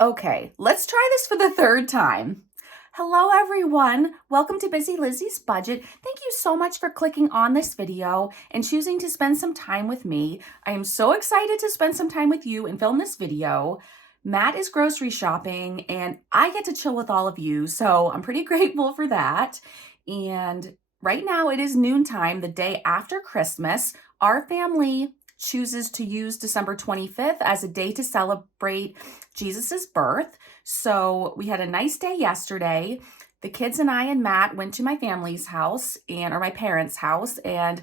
Okay, let's try this for the third time. Hello everyone, welcome to Busy Lizzie's Budget. Thank you so much for clicking on this video and choosing to spend some time with me. I am so excited to spend some time with you and film this video. Matt is grocery shopping and I get to chill with all of you, so I'm pretty grateful for that. And right now it is noontime, the day after Christmas. Our family chooses to use December 25th as a day to celebrate Jesus's birth. So we had a nice day yesterday. The kids and I and Matt went to my family's house or my parents' house, and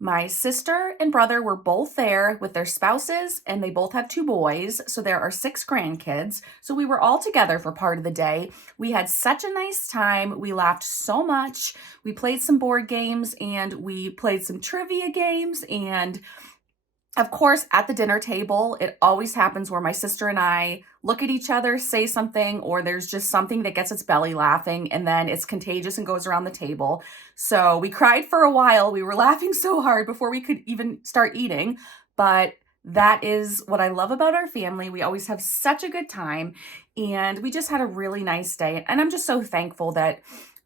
my sister and brother were both there with their spouses, and they both have two boys. So there are 6 grandkids. So we were all together for part of the day. We had such a nice time. We laughed so much. We played some board games and we played some trivia games, and of course, at the dinner table, it always happens where my sister and I look at each other, say something, or there's just something that gets its belly laughing, and then it's contagious and goes around the table. So we cried for a while. We were laughing so hard before we could even start eating, but that is what I love about our family. We always have such a good time, and we just had a really nice day, and I'm just so thankful that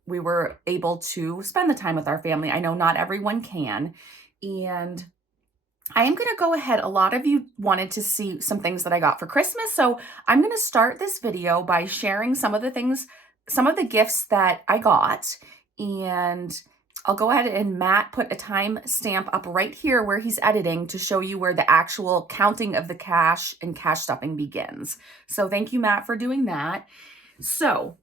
we were able to spend the time with our family. I know not everyone can, and I am going to go ahead. A lot of you wanted to see some things that I got for Christmas. So I'm going to start this video by sharing some of the gifts that I got. And I'll go ahead and Matt put a time stamp up right here where he's editing to show you where the actual counting of the cash and cash stuffing begins. So thank you, Matt, for doing that. So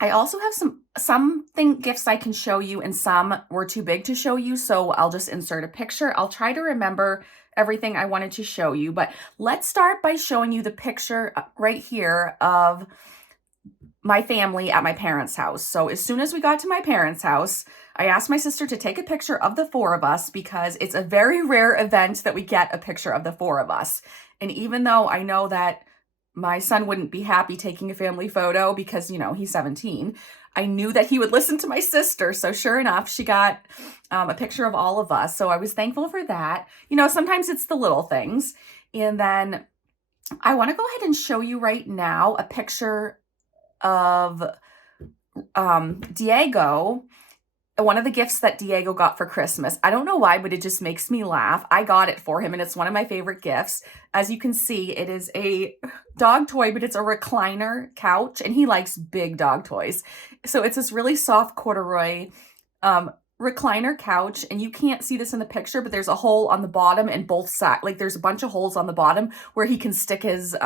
I also have some gifts I can show you, and some were too big to show you, so I'll just insert a picture. I'll try to remember everything I wanted to show you, but let's start by showing you the picture right here of my family at my parents' house. So as soon as we got to my parents' house, I asked my sister to take a picture of the 4 of us because it's a very rare event that we get a picture of the 4 of us. And even though I know that my son wouldn't be happy taking a family photo because, he's 17. I knew that he would listen to my sister. So sure enough, she got a picture of all of us. So I was thankful for that. Sometimes it's the little things. And then I want to go ahead and show you right now a picture of Diego. One of the gifts that Diego got for Christmas. I don't know why, but it just makes me laugh. I got it for him, and it's one of my favorite gifts. As you can see, it is a dog toy, but it's a recliner couch, and he likes big dog toys. So it's this really soft corduroy recliner couch, and you can't see this in the picture, but there's a hole on the bottom and both sides. Like there's a bunch of holes on the bottom where he can stick his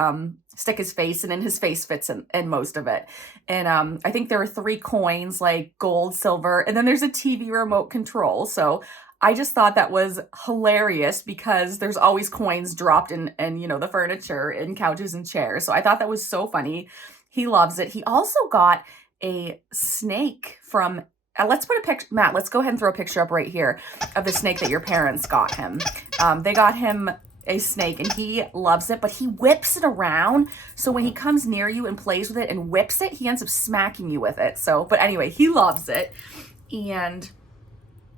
face, and then his face fits in most of it. And I think there are 3 coins, like gold, silver, and then there's a TV remote control. So I just thought that was hilarious because there's always coins dropped in the furniture and couches and chairs. So I thought that was so funny. He loves it. He also got a snake from let's put a picture, Matt, let's go ahead and throw a picture up right here of the snake that your parents got him. They got him a snake and he loves it, but he whips it around. So when he comes near you and plays with it and whips it, he ends up smacking you with it. But anyway, he loves it. And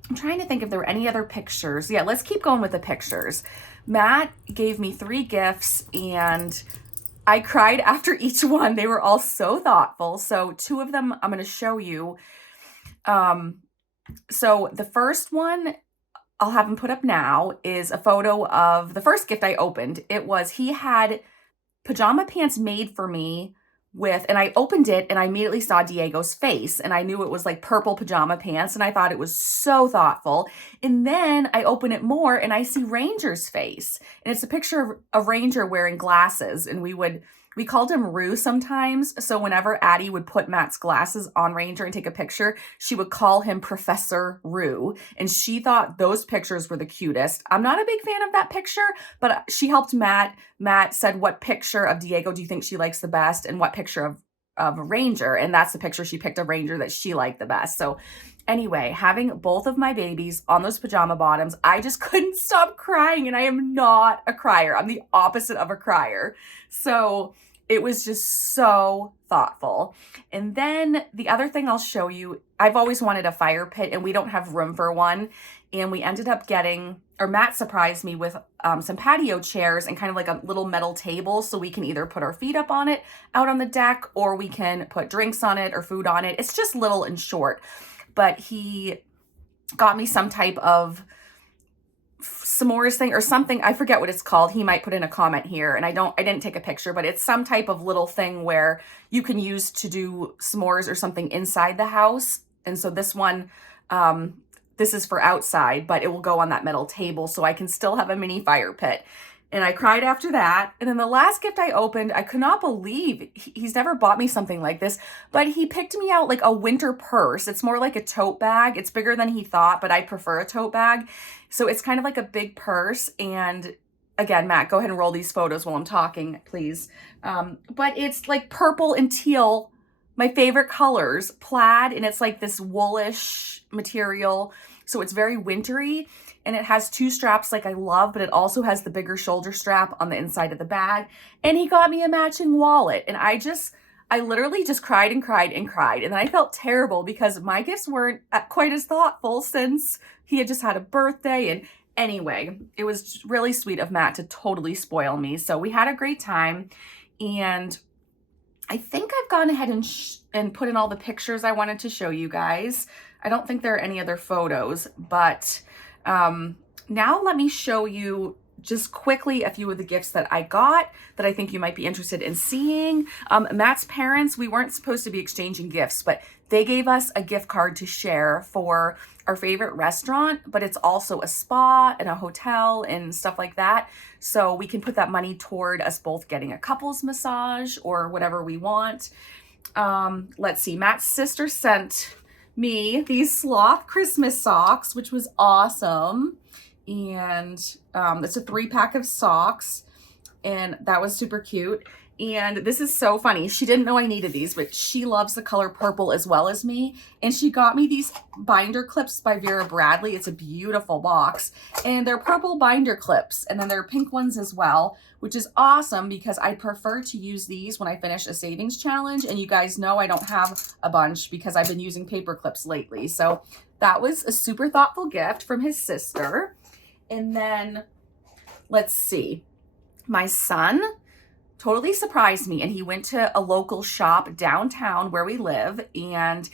I'm trying to think if there were any other pictures. Yeah, let's keep going with the pictures. Matt gave me 3 gifts and I cried after each one. They were all so thoughtful. So 2 of them I'm going to show you. So the first one I'll have him put up now is a photo of the first gift I opened. He had pajama pants made for me and I opened it and I immediately saw Diego's face and I knew it was like purple pajama pants and I thought it was so thoughtful. And then I open it more and I see Ranger's face, and it's a picture of Ranger wearing glasses, and we called him Rue sometimes. So whenever Addie would put Matt's glasses on Ranger and take a picture, she would call him Professor Rue. And she thought those pictures were the cutest. I'm not a big fan of that picture, but she helped Matt. Matt said, what picture of Diego do you think she likes the best? And what picture of Ranger? And that's the picture she picked of Ranger that she liked the best. So anyway, having both of my babies on those pajama bottoms, I just couldn't stop crying. And I am not a crier. I'm the opposite of a crier. So It was just so thoughtful. And then the other thing I'll show you, I've always wanted a fire pit and we don't have room for one. And we ended up getting, or Matt surprised me with some patio chairs and kind of like a little metal table so we can either put our feet up on it out on the deck or we can put drinks on it or food on it. It's just little and short. But he got me some type of s'mores thing or something. I forget what it's called. He might put in a comment here, and I didn't take a picture, but it's some type of little thing where you can use to do s'mores or something inside the house. And so this one, this is for outside, but it will go on that metal table so I can still have a mini fire pit. And I cried after that. And then the last gift I opened, I could not believe he's never bought me something like this, but he picked me out like a winter purse. It's more like a tote bag. It's bigger than he thought, but I prefer a tote bag. So it's kind of like a big purse. And again, Matt, go ahead and roll these photos while I'm talking, please. But it's like purple and teal, my favorite colors, plaid, and it's like this woolish material. So it's very wintry. And it has two straps like I love, but it also has the bigger shoulder strap on the inside of the bag. And he got me a matching wallet. And I literally just cried and cried and cried. And then I felt terrible because my gifts weren't quite as thoughtful since he had just had a birthday. And anyway, it was really sweet of Matt to totally spoil me. So we had a great time. And I think I've gone ahead and put in all the pictures I wanted to show you guys. I don't think there are any other photos, but now let me show you just quickly a few of the gifts that I got that I think you might be interested in seeing. Matt's parents, we weren't supposed to be exchanging gifts, but they gave us a gift card to share for our favorite restaurant, but it's also a spa and a hotel and stuff like that. So we can put that money toward us both getting a couples massage or whatever we want. Let's see, Matt's sister sent me these sloth Christmas socks, which was awesome. And it's a 3-pack of socks, and that was super cute. And this is so funny. She didn't know I needed these, but she loves the color purple as well as me. And she got me these binder clips by Vera Bradley. It's a beautiful box. And they're purple binder clips. And then there are pink ones as well, which is awesome because I prefer to use these when I finish a savings challenge. And you guys know I don't have a bunch because I've been using paper clips lately. So that was a super thoughtful gift from his sister. And then let's see, my son totally surprised me, and he went to a local shop downtown where we live, and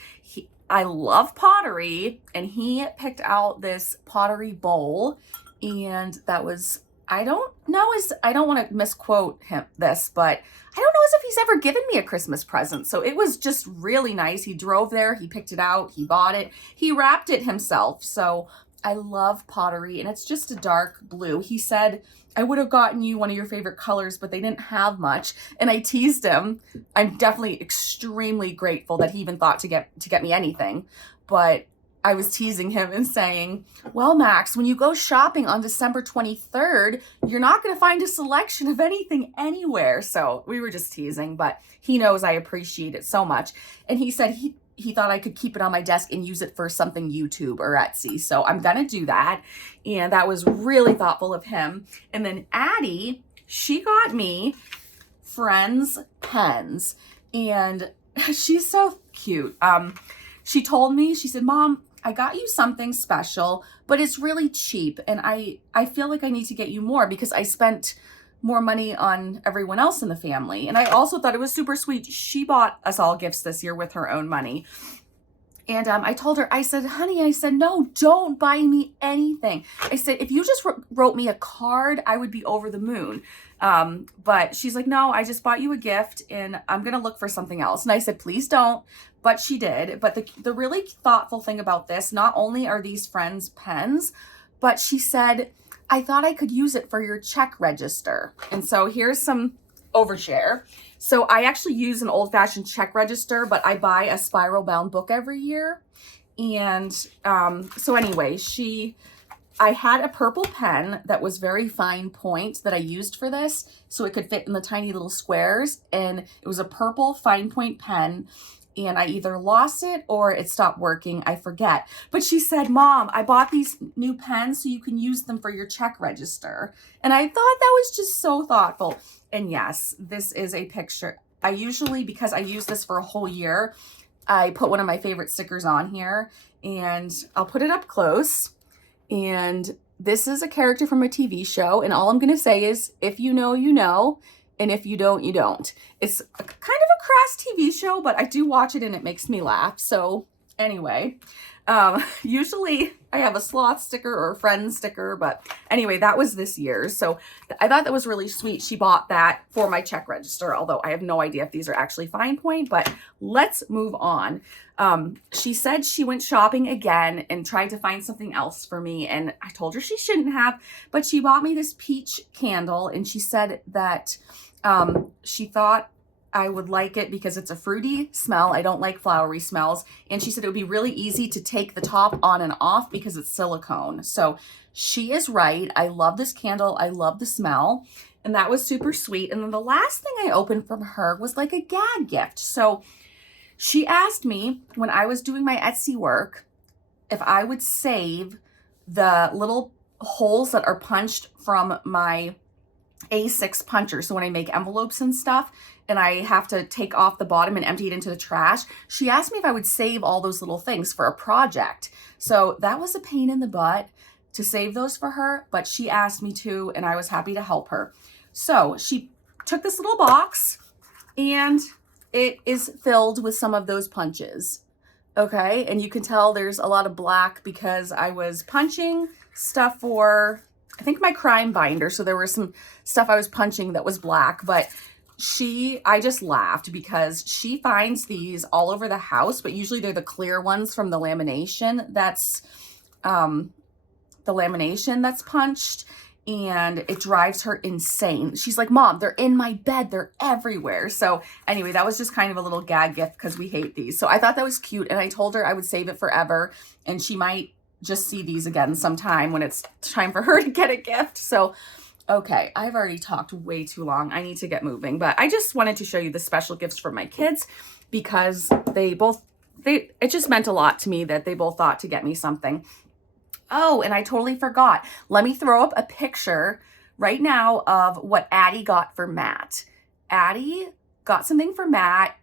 I love pottery, and he picked out this pottery bowl, and that was, I don't want to misquote this, but I don't know as if he's ever given me a Christmas present. So it was just really nice. He drove there, he picked it out, he bought it, he wrapped it himself. So I love pottery, and it's just a dark blue. He said, I would have gotten you one of your favorite colors, but they didn't have much. And I teased him. I'm definitely extremely grateful that he even thought to get me anything. But I was teasing him and saying, well, Max, when you go shopping on December 23rd, you're not going to find a selection of anything anywhere. So we were just teasing, but he knows I appreciate it so much. And he said he thought I could keep it on my desk and use it for something YouTube or Etsy. So I'm going to do that. And that was really thoughtful of him. And then Addie, she got me Friends pens, and she's so cute. She told me, she said, Mom, I got you something special, but it's really cheap. And I feel like I need to get you more because I spent more money on everyone else in the family. And I also thought it was super sweet. She bought us all gifts this year with her own money. And I told her, I said, honey, no, don't buy me anything. I said, if you just wrote me a card, I would be over the moon. But she's like, no, I just bought you a gift and I'm going to look for something else. And I said, please don't. But she did. But the really thoughtful thing about this, not only are these Friends pens, but she said, I thought I could use it for your check register. And so here's some overshare. So I actually use an old-fashioned check register, but I buy a spiral bound book every year. And so anyway, I had a purple pen that was very fine point that I used for this so it could fit in the tiny little squares. And it was a purple fine point pen. and I either lost it or it stopped working. I forget. But she said, Mom, I bought these new pens so you can use them for your check register. And I thought that was just so thoughtful. And yes, this is a picture. I usually, because I use this for a whole year, I put one of my favorite stickers on here, and I'll put it up close. And this is a character from a TV show. And all I'm going to say is, if you know, you know. And if you don't, you don't. It's kind of a crass TV show, but I do watch it and it makes me laugh. So anyway, usually I have a sloth sticker or a friend sticker, but anyway, that was this year's. So I thought that was really sweet. She bought that for my check register, although I have no idea if these are actually fine point, but let's move on. She said she went shopping again and tried to find something else for me. And I told her she shouldn't have, but she bought me this peach candle, and she said that she thought I would like it because it's a fruity smell. I don't like flowery smells. And she said it would be really easy to take the top on and off because it's silicone. So she is right. I love this candle. I love the smell. And that was super sweet. And then the last thing I opened from her was like a gag gift. So she asked me when I was doing my Etsy work if I would save the little holes that are punched from my A6 puncher. So when I make envelopes and stuff and I have to take off the bottom and empty it into the trash, she asked me if I would save all those little things for a project. So that was a pain in the butt to save those for her, but she asked me to, and I was happy to help her. So she took this little box and it is filled with some of those punches. Okay, and you can tell there's a lot of black because I was punching stuff for, I think, my crime binder. So there was some stuff I was punching that was black, but I just laughed because she finds these all over the house, but usually they're the clear ones from the lamination that's punched, and it drives her insane. She's like, Mom, they're in my bed. They're everywhere. So anyway, that was just kind of a little gag gift because we hate these. So I thought that was cute, and I told her I would save it forever, and she might just see these again sometime when it's time for her to get a gift. So, okay, I've already talked way too long. I need to get moving, but I just wanted to show you the special gifts for my kids because it just meant a lot to me that they both thought to get me something. Oh, and I totally forgot. Let me throw up a picture right now of what Addie got for Matt. Addie got something for Matt,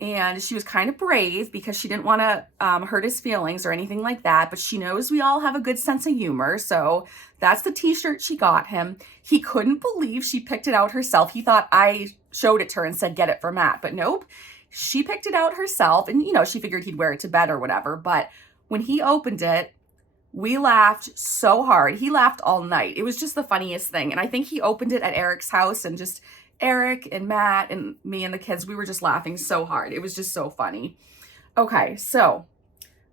and she was kind of brave because she didn't want to hurt his feelings or anything like that, but she knows we all have a good sense of humor, so that's the t-shirt she got him. He couldn't believe she picked it out herself. He thought I showed it to her and said, get it for Matt, but nope. She picked it out herself, and she figured he'd wear it to bed or whatever, but when he opened it, we laughed so hard. He laughed all night. It was just the funniest thing. And I think he opened it at Eric's house, and just Eric and Matt and me and the kids, we were just laughing so hard. It was just so funny. Okay, so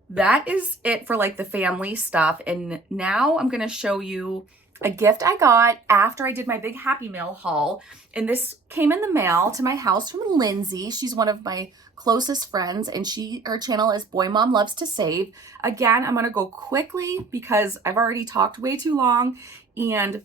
that is it for like the family stuff. And now I'm going to show you a gift I got after I did my big Happy Meal haul. And this came in the mail to my house from Lindsay. She's one of my closest friends, and her channel is Boy Mom Loves to Save. Again, I'm going to go quickly because I've already talked way too long. And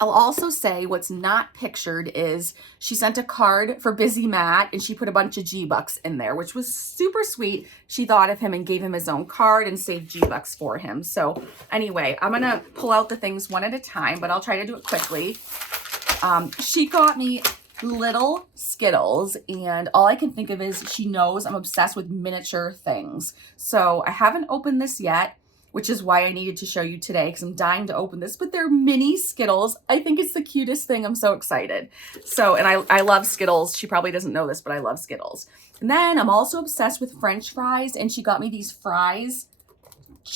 I'll also say what's not pictured is she sent a card for Busy Matt, and she put a bunch of G-Bucks in there, which was super sweet. She thought of him and gave him his own card and saved G-Bucks for him. So anyway, I'm going to pull out the things one at a time, but I'll try to do it quickly. She got me little Skittles, and all I can think of is she knows I'm obsessed with miniature things. So I haven't opened this yet, which is why I needed to show you today because I'm dying to open this, but they're mini Skittles. I think it's the cutest thing. I'm so excited. So, and I love Skittles. She probably doesn't know this, but I love Skittles. And then I'm also obsessed with French fries, and she got me these fries.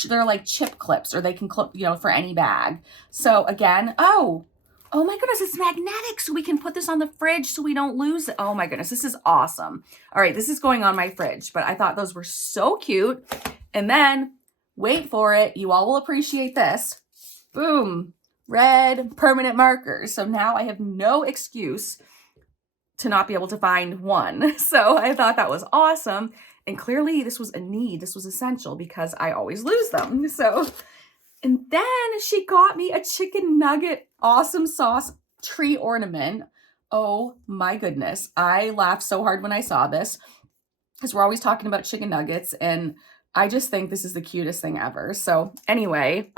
They're like chip clips, or they can clip, for any bag. So again, oh my goodness, it's magnetic, so we can put this on the fridge so we don't lose it. Oh my goodness, this is awesome. All right, this is going on my fridge, but I thought those were so cute. And then, wait for it, you all will appreciate this. Boom, red permanent markers. So now I have no excuse to not be able to find one. So I thought that was awesome. And clearly this was a need, this was essential because I always lose them. So, and then she got me a chicken nugget awesome sauce tree ornament. Oh my goodness. I laughed so hard when I saw this. because we're always talking about chicken nuggets, and I just think this is the cutest thing ever. So anyway,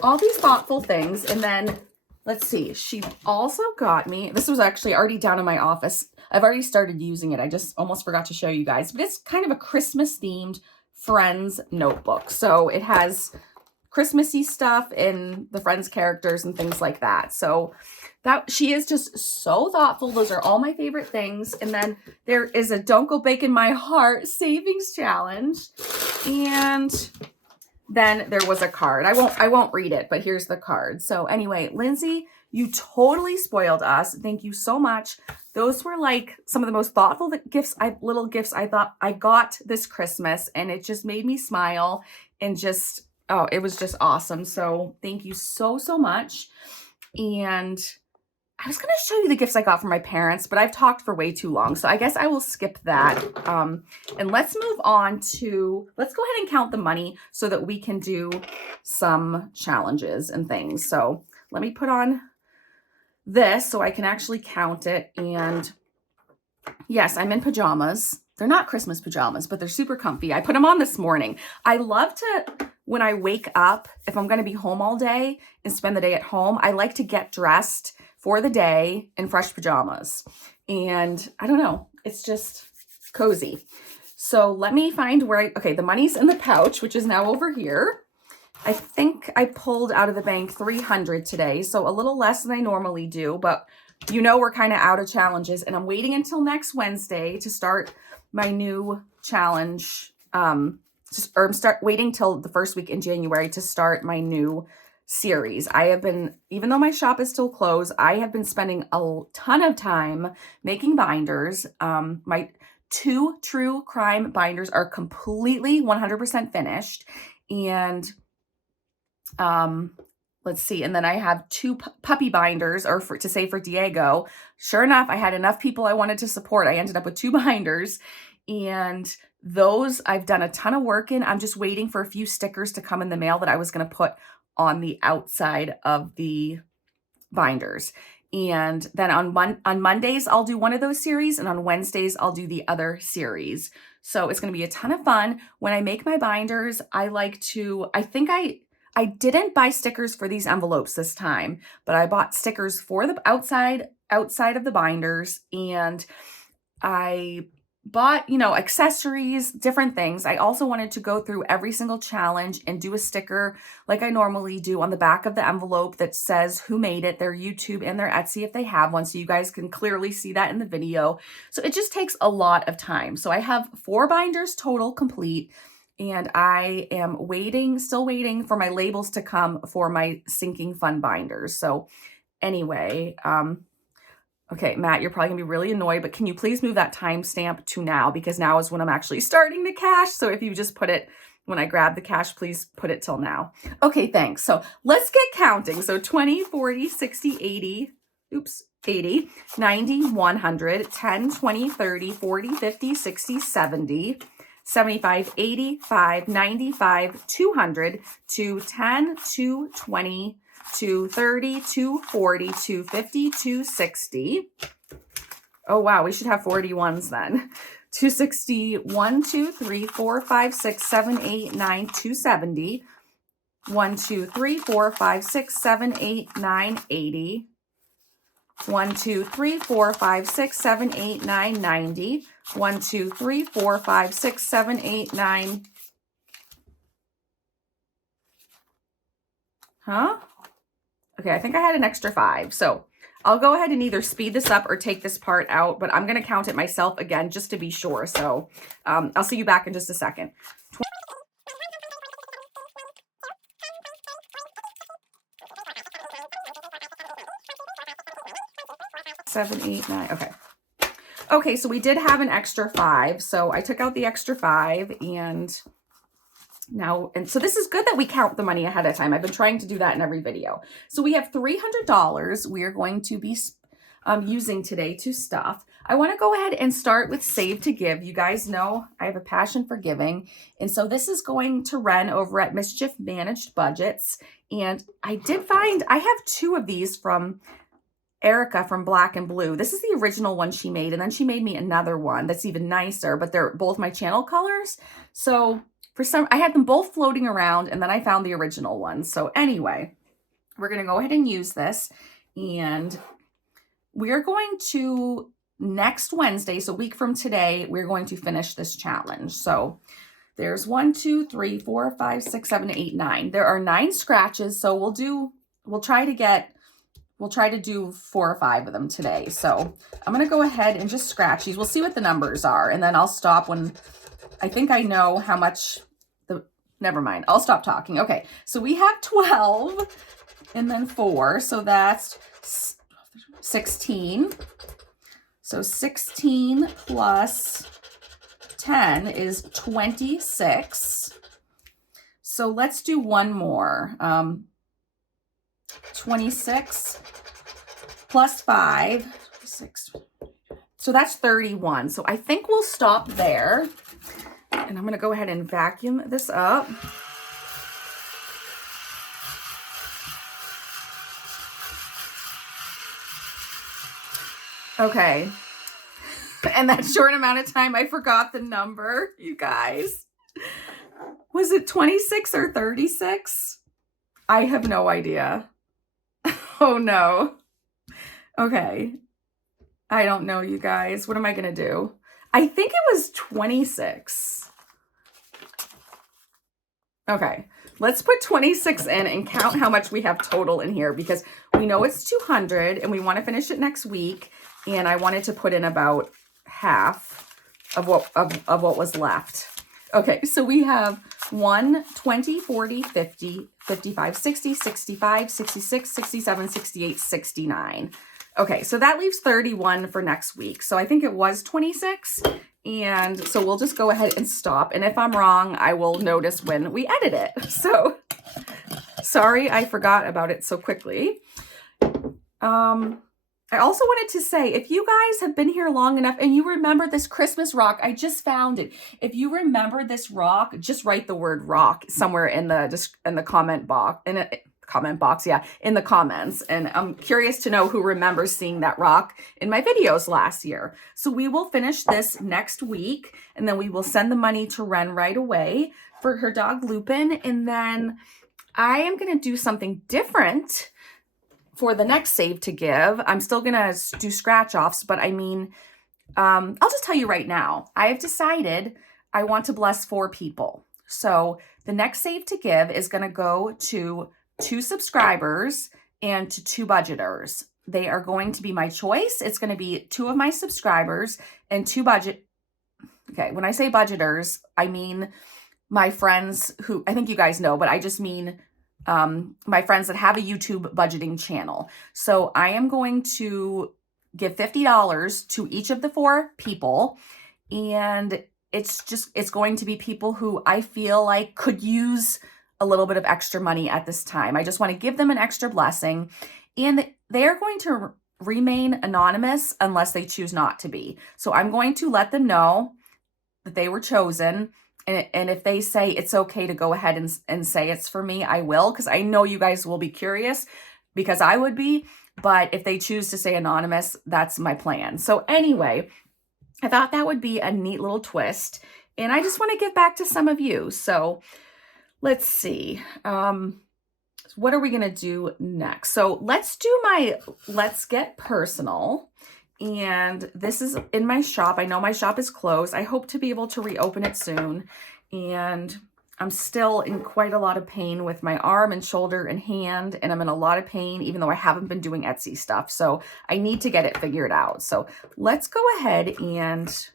all these thoughtful things. And then let's see, she also got me, this was actually already down in my office. I've already started using it. I just almost forgot to show you guys, but it's kind of a Christmas themed Friends notebook. So it has Christmassy stuff and the Friends characters and things like that. So that, she is just so thoughtful. Those are all my favorite things. And then there is a Don't Go Breaking My Heart savings challenge. And then there was a card. I won't read it, but here's the card. So anyway, Lindsay, you totally spoiled us. Thank you so much. Those were like some of the most thoughtful little gifts I thought I got this Christmas, and it just made me smile and just, oh, it was just awesome. So thank you so, so much. And I was going to show you the gifts I got from my parents, but I've talked for way too long. So I guess I will skip that. And let's move on to, let's go ahead and count the money so that we can do some challenges and things. So let me put on this so I can actually count it. And yes, I'm in pajamas. They're not Christmas pajamas, but they're super comfy. I put them on this morning. I love to, when I wake up, if I'm going to be home all day and spend the day at home, I like to get dressed for the day in fresh pajamas. And I don't know, it's just cozy. So let me find where okay, the money's in the pouch, which is now over here. I think I pulled out of the bank $300 today, so a little less than I normally do, but you know we're kind of out of challenges, and I'm waiting until next Wednesday to start my new challenge, waiting till the first week in January to start my new series. I have been, even though my shop is still closed, I have been spending a ton of time making binders. My 2 true crime binders are completely 100% finished, and let's see. And then I have 2 puppy binders, or for Diego. Sure enough, I had enough people I wanted to support. I ended up with 2 binders, and those I've done a ton of work in. I'm just waiting for a few stickers to come in the mail that I was going to put on the outside of the binders. And then on Mondays, I'll do one of those series, and on Wednesdays, I'll do the other series. So it's going to be a ton of fun. When I make my binders, I think I didn't buy stickers for these envelopes this time, but I bought stickers for the outside of the binders, and I bought, accessories, different things. I also wanted to go through every single challenge and do a sticker like I normally do on the back of the envelope that says who made it, their YouTube and their Etsy if they have one, so you guys can clearly see that in the video. So it just takes a lot of time. So I have 4 binders total complete, and I am still waiting for my labels to come for my Sinking Fun binders. So anyway, okay, Matt, you're probably gonna be really annoyed, but can you please move that timestamp to now? Because now is when I'm actually starting the cash. So if you just put it, when I grab the cash, please put it till now. Okay, thanks. So let's get counting. So 20, 40, 60, 80, 80, 90, 100, 10, 20, 30, 40, 50, 60, 70, 75, 85, 95, 200, 210, 220, 230, 240, 250, 260. Oh, wow. We should have 41s then. 260, 1, 2, 3, 4, 5, 6, 7, 8, 9, 270. 1, 2, 3, 4, 5, 6, 7, 8, 9, 80. 1, 2, 3, 4, 5, 6, 7, 8, 9, 90. 1, 2, 3, 4, 5, 6, 7, 8, 9. Huh? Okay, I think I had an extra 5. So I'll go ahead and either speed this up or take this part out, but I'm going to count it myself again just to be sure. So I'll see you back in just a second. 7, 8, 9. Okay. Okay, so we did have an extra 5. So I took out the extra 5, and now, and so this is good that we count the money ahead of time. I've been trying to do that in every video. So we have $300 we are going to be using today to stuff. I want to go ahead and start with Save to Give. You guys know I have a passion for giving. And so this is going to Wren over at Mischief Managed Budgets. And I did find, I have 2 of these from Erica from Black and Blue. This is the original one she made, and then she made me another one that's even nicer, but they're both my channel colors. So for some, I had them both floating around, and then I found the original one. So anyway, we're going to go ahead and use this, and we're going to, next Wednesday, so a week from today, we're going to finish this challenge. So there's 1, 2, 3, 4, 5, 6, 7, 8, 9. There are 9 scratches, so we'll try to do 4 or 5 of them today. So I'm going to go ahead and just scratch these. We'll see what the numbers are, and then I'll stop when I think I know how much never mind. I'll stop talking. Okay, so we have 12 and then 4, so that's 16. So 16 plus 10 is 26. So let's do one more. 26 plus 5, 6. So that's 31. So I think we'll stop there. And I'm going to go ahead and vacuum this up. Okay. And that short amount of time, I forgot the number, you guys. Was it 26 or 36? I have no idea. Oh no. Okay. I don't know, you guys. What am I going to do? I think it was 26. Okay, let's put 26 in and count how much we have total in here, because we know it's 200 and we want to finish it next week. And I wanted to put in about half of what was left. Okay, so we have 1, 20, 40, 50, 55, 60, 65, 66, 67, 68, 69. Okay, so that leaves 31 for next week. So I think it was 26. And so we'll just go ahead and stop. And if I'm wrong, I will notice when we edit it. So sorry, I forgot about it so quickly. I also wanted to say, if you guys have been here long enough and you remember this Christmas rock, I just found it. If you remember this rock, just write the word rock somewhere in the comment box, in the comments. And I'm curious to know who remembers seeing that rock in my videos last year. So we will finish this next week, and then we will send the money to Wren right away for her dog Lupin. And then I am going to do something different for the next save to give. I'm still going to do scratch offs, but I mean, I'll just tell you right now, I have decided I want to bless 4 people. So the next save to give is going to go to 2 subscribers and to 2 budgeters. They are going to be my choice. It's going to be 2 of my subscribers and 2 budget. Okay, when I say budgeters, I mean my friends who, I think you guys know, but I just mean my friends that have a YouTube budgeting channel. So I am going to give $50 to each of the 4 people. And it's going to be people who I feel like could use a little bit of extra money at this time. I just want to give them an extra blessing, and they are going to remain anonymous unless they choose not to be. So I'm going to let them know that they were chosen. And if they say it's okay to go ahead and say it's for me, I will, because I know you guys will be curious, because I would be. But if they choose to say anonymous, that's my plan. So anyway, I thought that would be a neat little twist. And I just want to give back to some of you. So let's see. What are we going to do next? So let's do my Let's Get Personal. And this is in my shop. I know my shop is closed. I hope to be able to reopen it soon. And I'm still in quite a lot of pain with my arm and shoulder and hand. And I'm in a lot of pain, even though I haven't been doing Etsy stuff. So I need to get it figured out. So let's go ahead and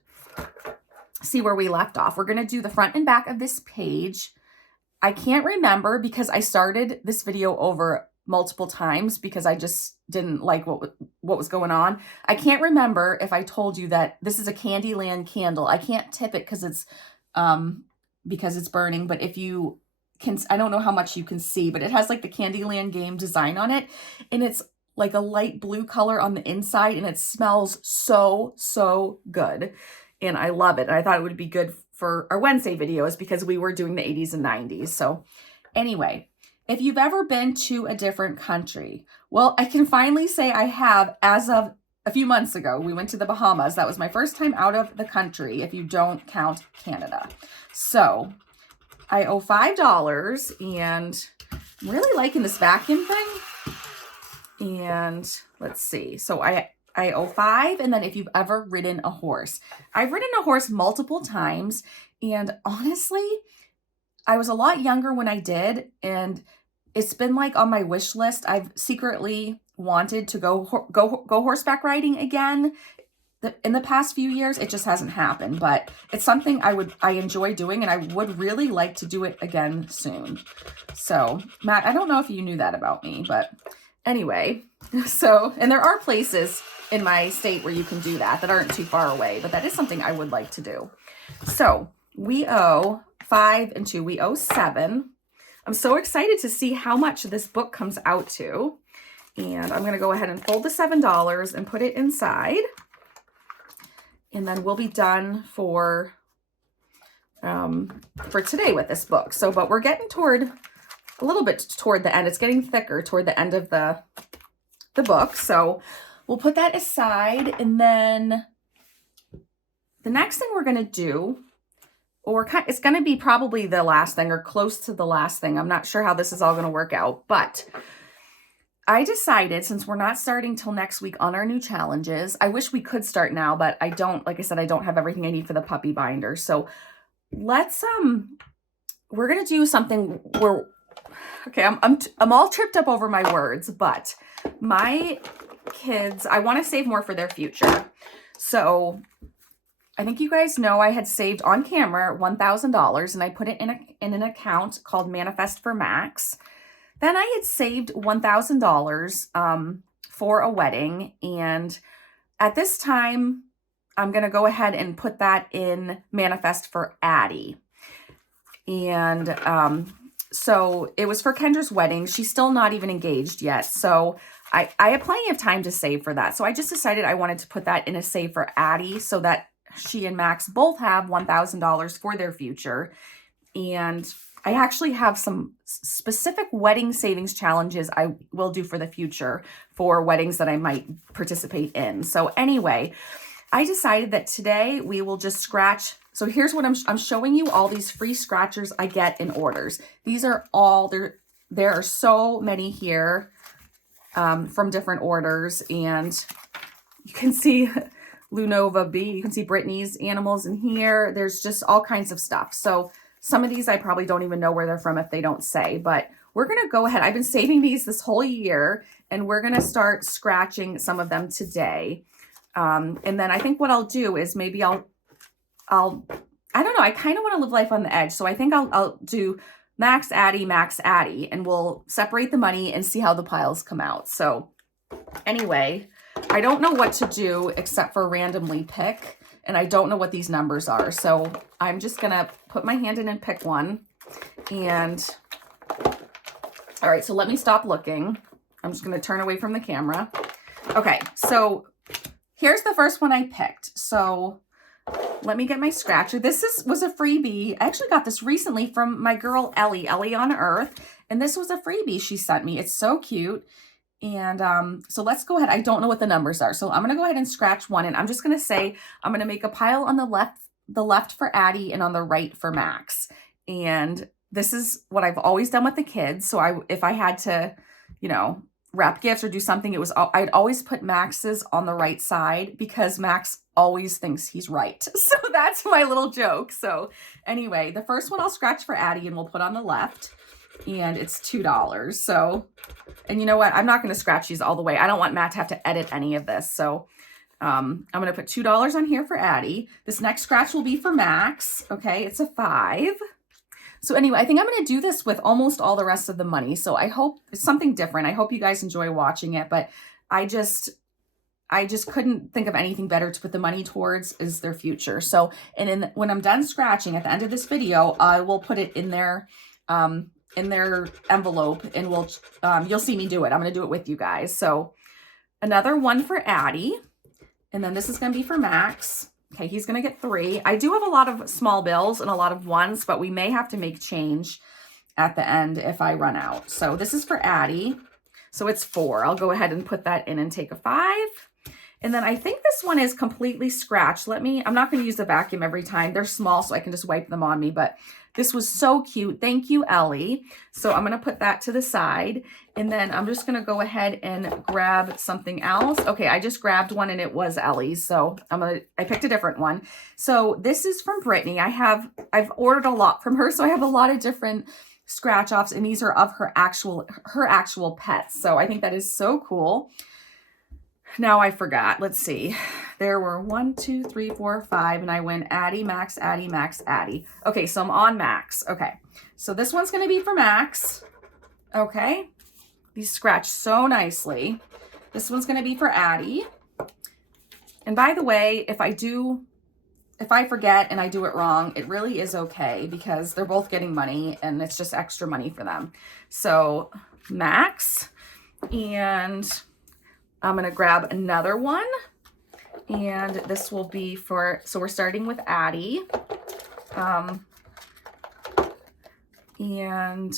see where we left off. We're going to do the front and back of this page. I can't remember because I started this video over multiple times because I just didn't like what was going on. I can't remember if I told you that this is a Candyland candle. I can't tip it because it's burning, but if you can, I don't know how much you can see, but it has like the Candyland game design on it, and it's like a light blue color on the inside, and it smells so good, and I love it. And I thought it would be good for our Wednesday videos because we were doing the 80s and 90s. So anyway, If you've ever been to a different country, well, I can finally say I have as of a few months ago. We went to the Bahamas. That was my first time out of the country, if you don't count Canada. So I owe $5, and I'm really liking this vacuum thing. And let's see. So I owe $5. And then if you've ever ridden a horse, I've ridden a horse multiple times. And honestly, I was a lot younger when I did, and it's been like on my wish list. I've secretly wanted to go horseback riding again. In the past few years, it just hasn't happened, but it's something I enjoy doing, and I would really like to do it again soon. So, Matt, I don't know if you knew that about me, but anyway, and there are places in my state where you can do that aren't too far away, but that is something I would like to do. So we owe 5 and 2, we owe 7. I'm so excited to see how much this book comes out to. And I'm going to go ahead and fold the $7 and put it inside. And then we'll be done for today with this book. So, but we're getting a little bit toward the end. It's getting thicker toward the end of the book. So we'll put that aside. And then the next thing we're going to do, it's going to be probably the last thing or close to the last thing. I'm not sure how this is all going to work out, but I decided, since we're not starting till next week on our new challenges, I wish we could start now, but I don't, like I said, I don't have everything I need for the puppy binder. So let's, we're going to do something where, okay, I'm all tripped up over my words, but my kids, I want to save more for their future. So I think you guys know I had saved on camera $1,000, and I put it in an account called Manifest for Max. Then I had saved $1,000 for a wedding, and at this time, I'm going to go ahead and put that in Manifest for Addie. And so it was for Kendra's wedding. She's still not even engaged yet, so I have plenty of time to save for that. So I just decided I wanted to put that in a save for Addie so that she and Max both have $1,000 for their future. And I actually have some specific wedding savings challenges I will do for the future for weddings that I might participate in. So anyway, I decided that today we will just scratch. So here's what I'm showing you, all these free scratchers I get in orders. These are all, there are so many here from different orders, and you can see Lunova B. You can see Brittany's animals in here. There's just all kinds of stuff. So some of these I probably don't even know where they're from if they don't say, but we're going to go ahead. I've been saving these this whole year, and we're going to start scratching some of them today. And then I think what I'll do is maybe I don't know. I kind of want to live life on the edge. So I think I'll do Max Addie, and we'll separate the money and see how the piles come out. So anyway, I don't know what to do except for randomly pick, and I don't know what these numbers are. So I'm just going to put my hand in and pick one. And all right, so let me stop looking. I'm just going to turn away from the camera. Okay, so here's the first one I picked. So let me get my scratcher. This was a freebie. I actually got this recently from my girl Ellie on Earth, and this was a freebie she sent me. It's so cute. And so let's go ahead. I don't know what the numbers are, so I'm going to go ahead and scratch one, and I'm just going to say I'm going to make a pile on the left for Addie and on the right for Max. And this is what I've always done with the kids. So if I had to, wrap gifts or do something, I'd always put Max's on the right side because Max always thinks he's right. So that's my little joke. So anyway, the first one I'll scratch for Addie and we'll put on the left, and it's $2. So, and you know what? I'm not going to scratch these all the way. I don't want Matt to have to edit any of this. So I'm going to put $2 on here for Addie. This next scratch will be for Max. Okay, it's a 5. So anyway, I think I'm going to do this with almost all the rest of the money. So I hope it's something different. I hope you guys enjoy watching it, but I just couldn't think of anything better to put the money towards is their future. So, and when I'm done scratching at the end of this video, I will put it in their envelope, and you'll see me do it. I'm going to do it with you guys. So another one for Addie, and then this is going to be for Max. Okay, he's going to get 3. I do have a lot of small bills and a lot of ones, but we may have to make change at the end if I run out. So this is for Addie. So it's 4. I'll go ahead and put that in and take a 5. And then I think this one is completely scratched. I'm not going to use the vacuum every time. They're small, so I can just wipe them on me, but this was so cute. Thank you, Ellie. So I'm going to put that to the side, and then I'm just going to go ahead and grab something else. Okay, I just grabbed one and it was Ellie's, so I picked a different one. So this is from Brittany. I've ordered a lot from her, so I have a lot of different scratch offs, and these are of her actual pets. So I think that is so cool. Now I forgot. Let's see. There were 1, 2, 3, 4, 5, and I went Addie, Max, Addie, Max, Addie. Okay, so I'm on Max. Okay, so this one's going to be for Max. Okay, these scratch so nicely. This one's going to be for Addie. And by the way, if I forget and I do it wrong, it really is okay because they're both getting money and it's just extra money for them. So Max, and I'm going to grab another one, and this will be for, so we're starting with Addie. And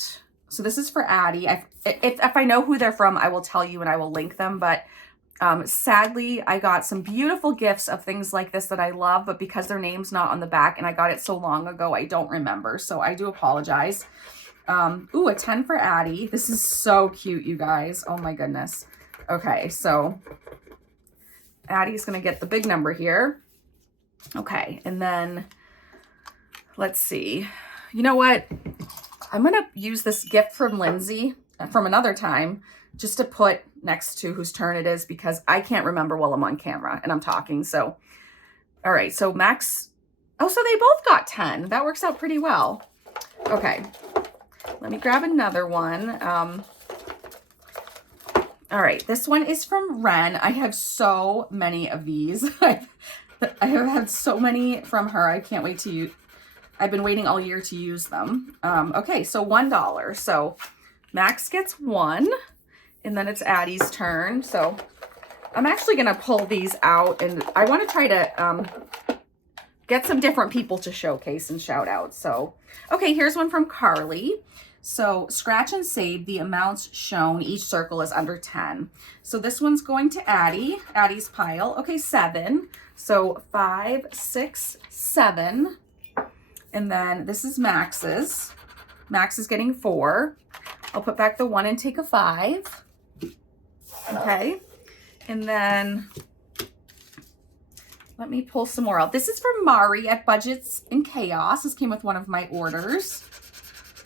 so this is for Addie. If I know who they're from, I will tell you and I will link them. But sadly, I got some beautiful gifts of things like this that I love, but because their name's not on the back and I got it so long ago, I don't remember. So I do apologize. Ooh, a 10 for Addie. This is so cute, you guys. Oh my goodness. Okay, so Addie's going to get the big number here. Okay, and then let's see. You know what? I'm going to use this gift from Lindsay from another time just to put next to whose turn it is because I can't remember while I'm on camera and I'm talking. So, all right, so Max. Oh, so they both got 10. That works out pretty well. Okay, let me grab another one. All right, this one is from Wren. I have so many of these. I have had so many from her. I can't wait to use. I've been waiting all year to use them. Okay, so $1. So Max gets 1, and then it's Addie's turn. So I'm actually going to pull these out, and I want to try to get some different people to showcase and shout out. So, okay, here's one from Carly. So scratch and save the amounts shown. Each circle is under 10. So this one's going to Addie, Addie's pile. Okay, 7. So 5, 6, 7. And then this is Max's. Max is getting 4. I'll put back the 1 and take a 5. Okay. And then let me pull some more out. This is from Mari at Budgets and Chaos. This came with one of my orders.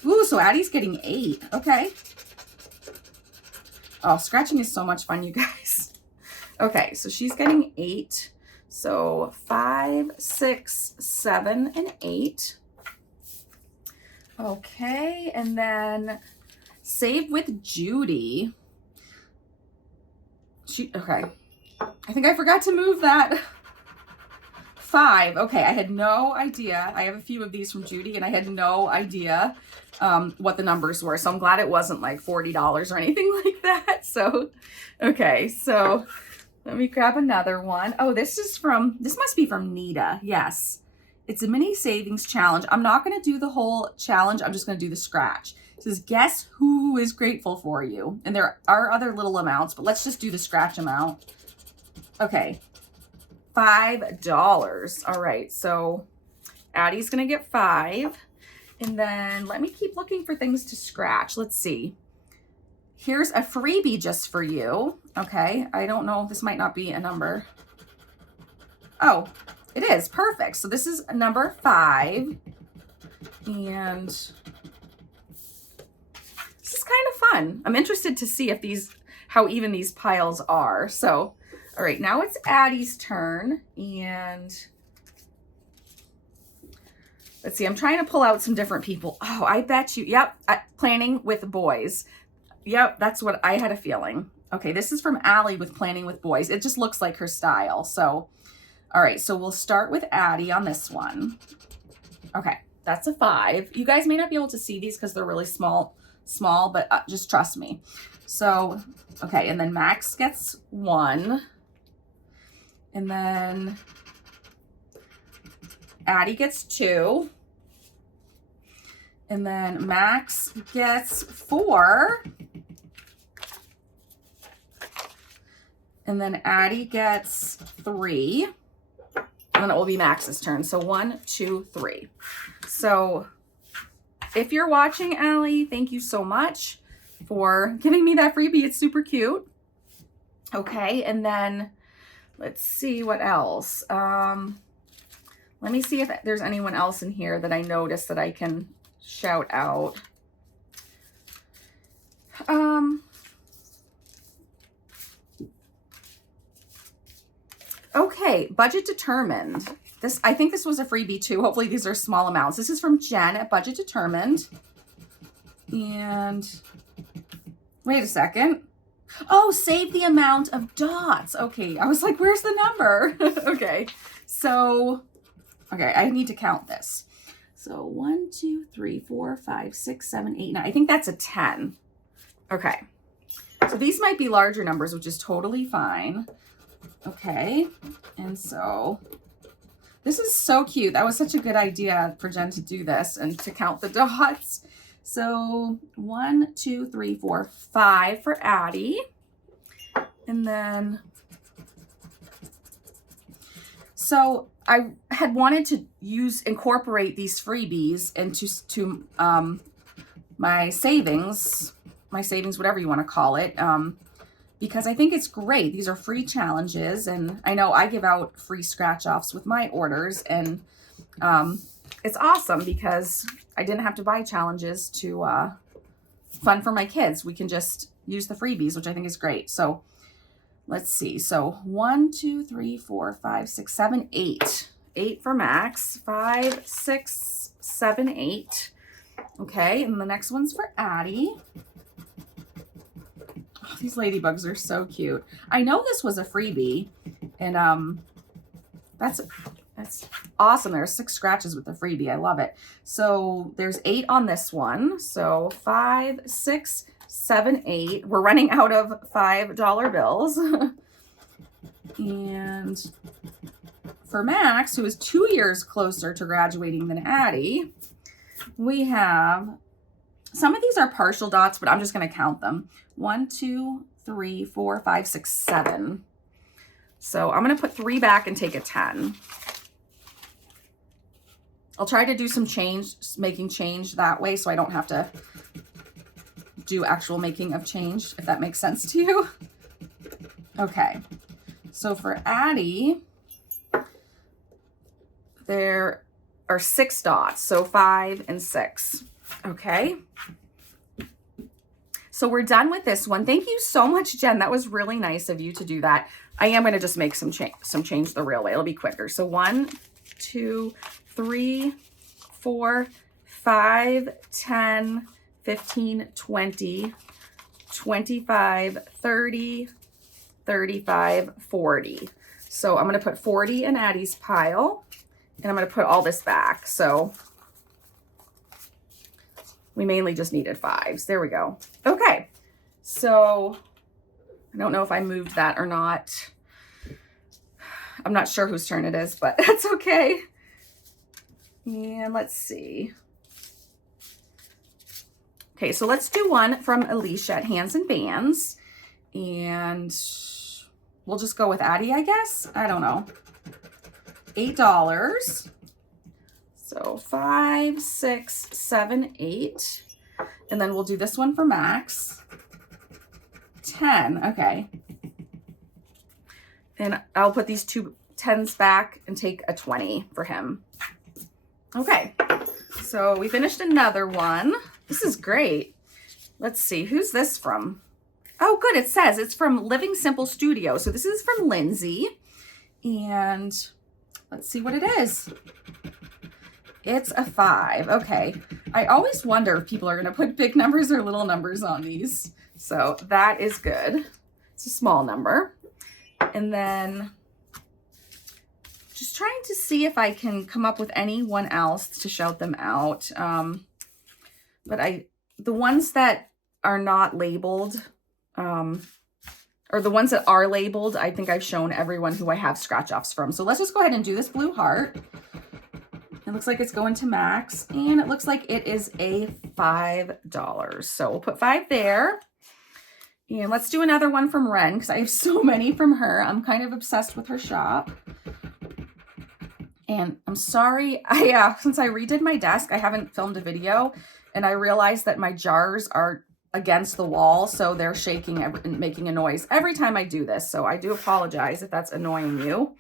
Ooh, so Addie's getting 8. Okay. Oh, scratching is so much fun, you guys. Okay, so she's getting 8. So 5, 6, 7, and 8. Okay, and then save with Judy. Okay. I think I forgot to move that. 5. Okay, I had no idea. I have a few of these from Judy, and I had no idea what the numbers were. So I'm glad it wasn't like $40 or anything like that. So, okay, so let me grab another one. Oh, this must be from Nita. Yes. It's a mini savings challenge. I'm not going to do the whole challenge. I'm just going to do the scratch. It says, guess who is grateful for you? And there are other little amounts, but let's just do the scratch amount. Okay. $5. All right. So Addie's going to get 5. And then let me keep looking for things to scratch. Let's see. Here's a freebie just for you. Okay. I don't know. This might not be a number. Oh, it is. Perfect. So this is number 5. And this is kind of fun. I'm interested to see if how even these piles are. So, all right, now it's Addie's turn. And let's see, I'm trying to pull out some different people. Oh, I bet you, yep, planning with boys. Yep, that's what I had a feeling. Okay, this is from Allie with planning with boys. It just looks like her style. So, all right, so we'll start with Addie on this one. Okay, that's a 5. You guys may not be able to see these because they're really small, but just trust me. So, okay, and then Max gets 1. And then Addie gets 2. And then Max gets 4. And then Addie gets 3. And then it will be Max's turn. So 1, 2, 3. So if you're watching, Allie, thank you so much for giving me that freebie. It's super cute. Okay, and then let's see what else. Let me see if there's anyone else in here that I noticed that I can shout out. Okay, budget determined. I think this was a freebie too. Hopefully these are small amounts. This is from Jen at Budget Determined. And wait a second. Oh, save the amount of dots. Okay, I was like, where's the number? Okay, so, okay, I need to count this. So 1, 2, 3, 4, 5, 6, 7, 8, 9. I think that's a 10. Okay, so these might be larger numbers, which is totally fine. Okay, and so this is so cute. That was such a good idea for Jen to do this and to count the dots. So 1, 2, 3, 4, 5 for Addie. And then, so I had wanted to incorporate these freebies into my savings, whatever you want to call it, because I think it's great. These are free challenges, and I know I give out free scratch-offs with my orders, and it's awesome because I didn't have to buy challenges to fun for my kids. We can just use the freebies, which I think is great. So let's see. So 1, 2, 3, 4, 5, 6, 7, 8. 8 for Max. 5, 6, 7, 8. Okay, and the next one's for Addie. Oh, these ladybugs are so cute. I know this was a freebie, and that's awesome. There's 6 scratches with the freebie. I love it. So there's 8 on this one. So 5, 6, 7, 8. We're running out of $5 bills. And for Max, who is 2 years closer to graduating than Addie, we have, some of these are partial dots, but I'm just going to count them. 1, 2, 3, 4, 5, 6, 7. So I'm going to put 3 back and take a 10. I'll try to do some making change that way so I don't have to do actual making of change, if that makes sense to you. Okay, so for Addie, there are 6 dots, so 5 and 6. Okay, so we're done with this one. Thank you so much, Jen. That was really nice of you to do that. I am going to just make some change the real way. It'll be quicker. So 1, 2, 3, 4, 5, 10, 15, 20, 25, 30, 35, 40. So I'm going to put 40 in Addie's pile, and I'm going to put all this back. So we mainly just needed 5s. There we go. Okay. So I don't know if I moved that or not. I'm not sure whose turn it is, but that's okay. And let's see. Okay, so let's do one from Alicia at Hands and Bands. And we'll just go with Addie, I guess. I don't know. $8. So 5, 6, 7, 8. And then we'll do this one for Max. 10. Okay. And I'll put these 2 10s back and take a 20 for him. Okay. So we finished another one. This is great. Let's see. Who's this from? Oh, good. It says it's from Living Simple Studio. So this is from Lindsay. And let's see what it is. It's a 5. Okay. I always wonder if people are going to put big numbers or little numbers on these. So that is good. It's a small number. And then just trying to see if I can come up with anyone else to shout them out. But the ones that are not labeled, or the ones that are labeled, I think I've shown everyone who I have scratch offs from. So let's just go ahead and do this blue heart. It looks like it's going to Max, and it looks like it is a $5. So we'll put 5 there. And let's do another one from Wren, because I have so many from her. I'm kind of obsessed with her shop. And I'm sorry, since I redid my desk, I haven't filmed a video, and I realized that my jars are against the wall, so they're shaking and making a noise every time I do this. So I do apologize if that's annoying you.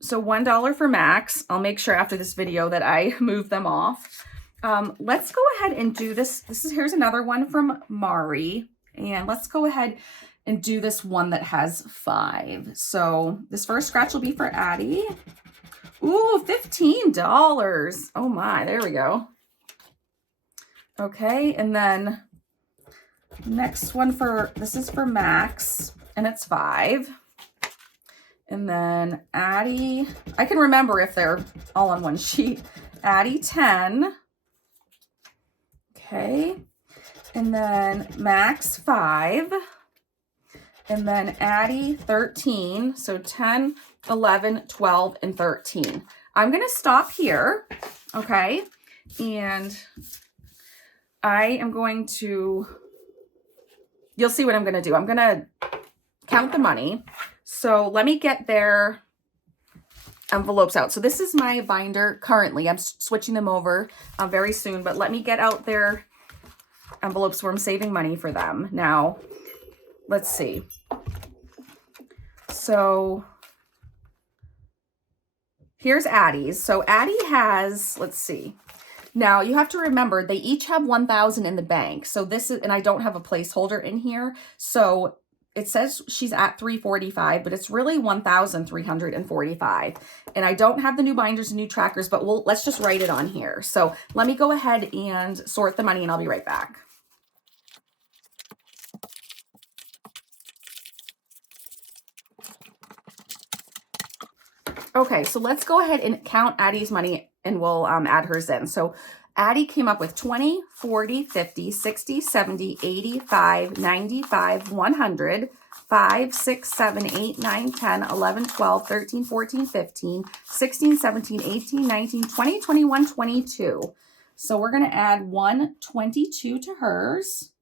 So $1 for Max. I'll make sure after this video that I move them off. Let's go ahead and do this. Here's another one from Mari. And let's go ahead and do this one that has 5. So this first scratch will be for Addie. Ooh, $15. Oh my, there we go. Okay, and then next one this is for Max, and it's 5. And then Addie, I can remember if they're all on one sheet. Addie, 10. Okay. And then Max, 5. And then Addie, 13. So 10, 11, 12, and 13. I'm going to stop here. Okay. And I am going to, you'll see what I'm going to do. I'm going to count the money. So let me get their envelopes out. So this is my binder currently. I'm switching them over very soon, but let me get out their envelopes where I'm saving money for them. Now, let's see. So here's Addie's. So Addie has, let's see. Now you have to remember they each have 1,000 in the bank. So this is, and I don't have a placeholder in here. So it says she's at 345, but it's really 1,345. And I don't have the new binders and new trackers, but let's just write it on here. So let me go ahead and sort the money, and I'll be right back. Okay, so let's go ahead and count Addie's money, and we'll add hers in. So Addie came up with 20, 40, 50, 60, 70, 85, 95, 100, 5, 6, 7, 8, 9, 10, 11, 12, 13, 14, 15, 16, 17, 18, 19, 20, 21, 22. So we're going to add 122 to hers.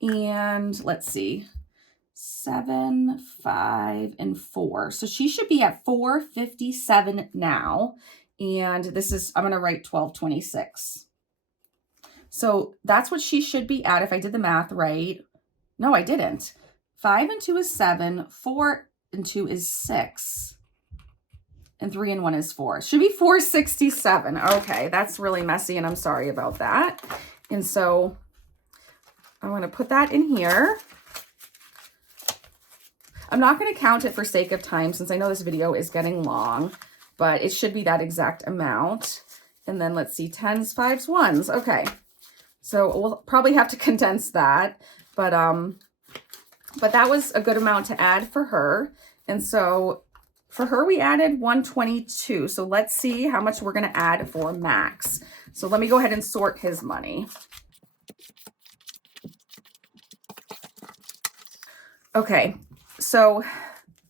And let's see. 7, 5, and 4. So she should be at 457 now. And this is, I'm going to write 1226. So that's what she should be at if I did the math right. No, I didn't. 5 and 2 is 7. 4 and 2 is 6. And 3 and 1 is 4. Should be 467. Okay, that's really messy, and I'm sorry about that. And so I want to put that in here. I'm not going to count it for sake of time since I know this video is getting long, but it should be that exact amount. And then let's see, 10s, 5s, 1s. Okay. So we'll probably have to condense that, but that was a good amount to add for her. And so for her, we added 122. So let's see how much we're going to add for Max. So let me go ahead and sort his money. Okay. So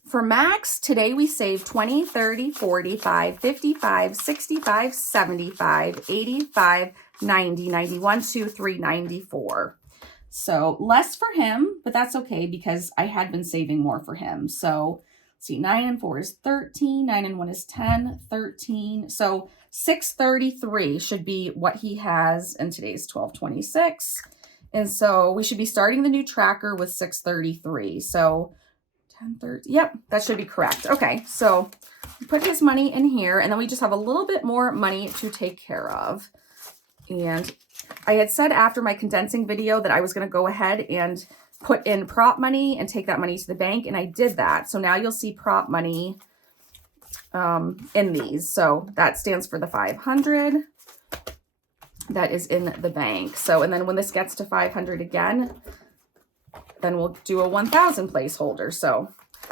for Max, today we saved 20, 30, 45, 55, 65, 75, 85, 90, 91, 2, 3, 94. So less for him, but that's okay because I had been saving more for him. So let's see, 9 and 4 is 13, 9 and 1 is 10, 13. So 633 should be what he has, and today's 1226. And so we should be starting the new tracker with 633. So 1030. Yep, that should be correct. Okay, so put his money in here, and then we just have a little bit more money to take care of. And I had said after my condensing video that I was going to go ahead and put in prop money and take that money to the bank, and I did that. So now you'll see prop money in these. So that stands for the 500. That is in the bank. So, and then when this gets to 500 again, then we'll do a 1,000 placeholder. So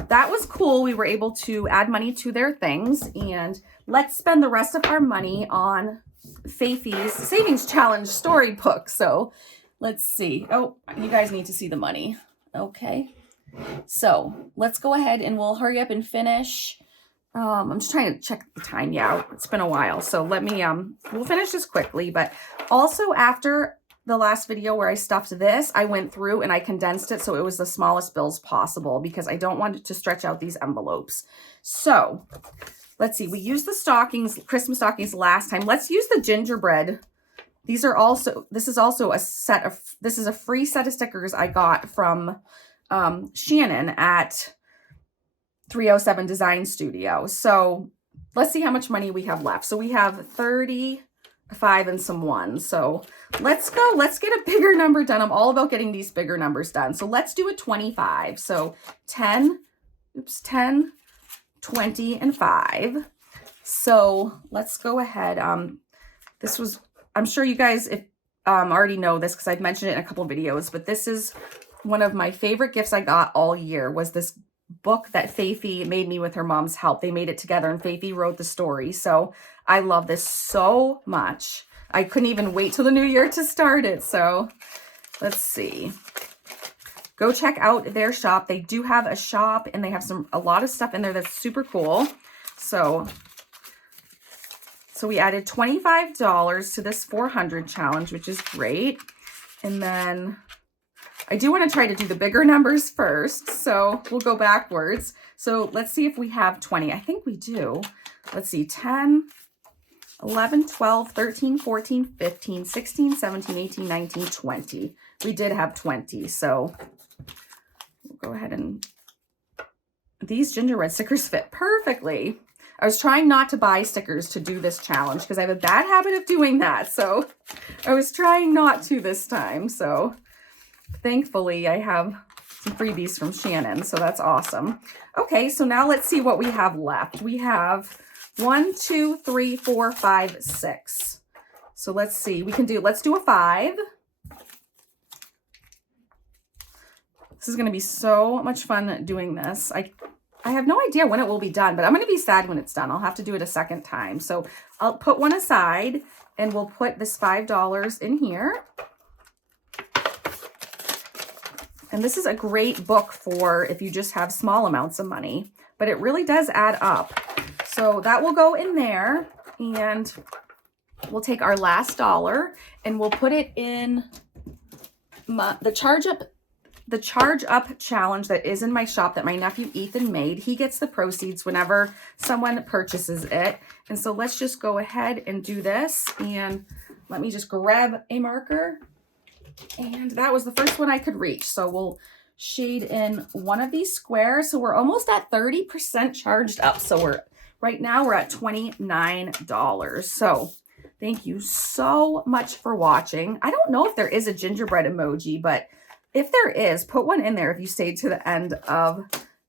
that was cool. We were able to add money to their things, and let's spend the rest of our money on Fayfee's Savings Challenge storybook. So let's see. Oh, you guys need to see the money. Okay. So let's go ahead and we'll hurry up and finish I'm just trying to check the time. Yeah, it's been a while. So let me, we'll finish this quickly. But also after the last video where I stuffed this, I went through and I condensed it so it was the smallest bills possible because I don't want it to stretch out these envelopes. So let's see, we used the stockings, Christmas stockings last time. Let's use the gingerbread. These are also, this is also a set of, this is a free set of stickers I got from Shannon at 307 Design Studio. So let's see how much money we have left. So we have 35 and some ones. So let's go. Let's get a bigger number done. I'm all about getting these bigger numbers done. So let's do a 25. So 10, 20, and 5. So let's go ahead. This was, I'm sure you guys already know this because I've mentioned it in a couple videos, but this is one of my favorite gifts I got all year was this book that Fayfee made me with her mom's help. They made it together and Fayfee wrote the story. So I love this so much. I couldn't even wait till the new year to start it. So let's see. Go check out their shop. They do have a shop and they have a lot of stuff in there that's super cool. So we added $25 to this 400 challenge, which is great. And then I do want to try to do the bigger numbers first. So we'll go backwards. So let's see if we have 20. I think we do. Let's see, 10, 11, 12, 13, 14, 15, 16, 17, 18, 19, 20. We did have 20. So we'll go ahead and these gingerbread stickers fit perfectly. I was trying not to buy stickers to do this challenge because I have a bad habit of doing that. So I was trying not to this time. So thankfully I have some freebies from Shannon. So that's awesome. Okay, so now let's see what we have left. We have 1, 2, 3, 4, 5, 6. So let's see. Let's do a 5. This is going to be so much fun doing this. I have no idea when it will be done, but I'm going to be sad when it's done. I'll have to do it a second time. So I'll put one aside and we'll put this $5 in here. And this is a great book for if you just have small amounts of money, but it really does add up. So that will go in there and we'll take our last dollar and we'll put it in the charge up challenge that is in my shop that my nephew Ethan made. He gets the proceeds whenever someone purchases it. And so let's just go ahead and do this. And let me just grab a marker. And that was the first one I could reach. So we'll shade in one of these squares. So we're almost at 30% charged up. So right now we're at $29. So thank you so much for watching. I don't know if there is a gingerbread emoji, but if there is, put one in there if you stayed to the end of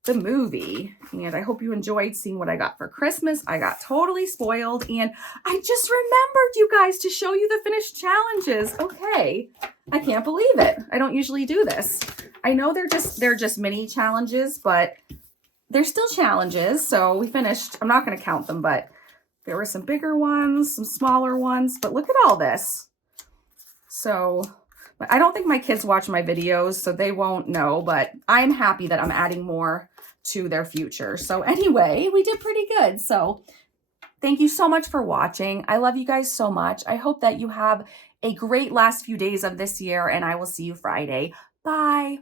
the movie. And I hope you enjoyed seeing what I got for Christmas. I got totally spoiled. And I just remembered, you guys, to show you the finished challenges. Okay. I can't believe it. I don't usually do this. I know they're just mini challenges, but they're still challenges. So we finished, I'm not going to count them, but there were some bigger ones, some smaller ones, but look at all this. So I don't think my kids watch my videos, so they won't know, but I'm happy that I'm adding more to their future. So anyway, we did pretty good. So thank you so much for watching. I love you guys so much. I hope that you have a great last few days of this year, and I will see you Friday. Bye.